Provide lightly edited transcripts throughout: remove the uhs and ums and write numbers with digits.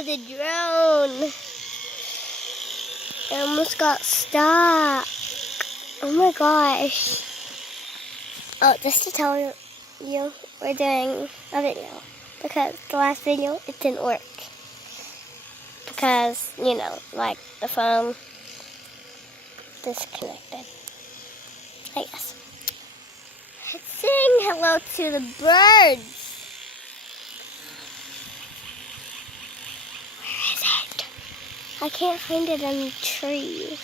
The drone. It almost got stuck. Oh my gosh. Oh, just to tell you, we're doing a video. Because the last video, it didn't work. Because, you know, like the phone disconnected. I guess. Let's sing hello to the birds. Where is it? I can't find it in the tree.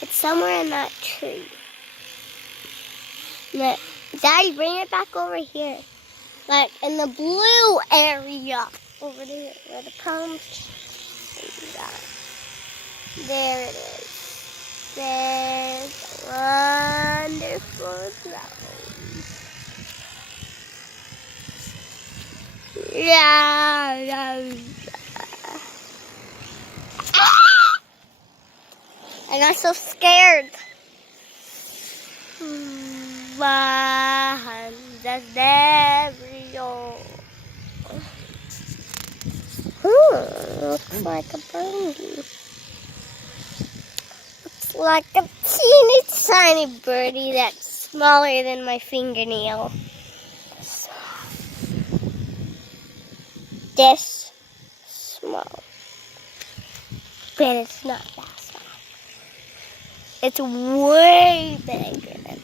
It's somewhere in that tree. But Daddy, bring it back over here. Like in the blue area. Over there where the palm trees are. There it is. There's a wonderful drone. Yeah. I got so scared. Looks like a birdie. Looks like a teeny tiny birdie that's smaller than my fingernail. This small. But it's not that small. It's way bigger than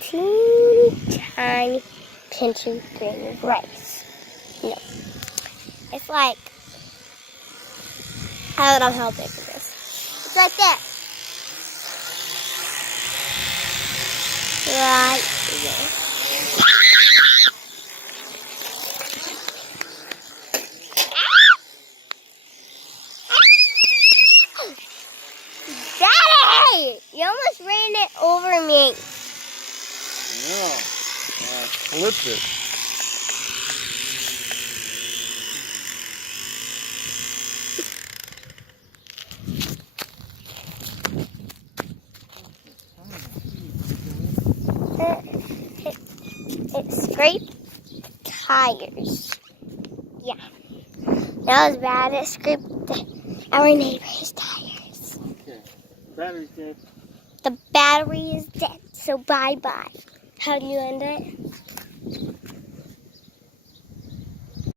teeny tiny pinchy grain of rice. No. It's like, I don't know how big it is. It's like this. Right there. Daddy! You almost ran it over me. Yeah, flipped it. It scraped tires. Yeah. That was bad. It scraped our neighbor's tires. Okay. Battery's dead. The battery is dead, so bye-bye. How do you end it?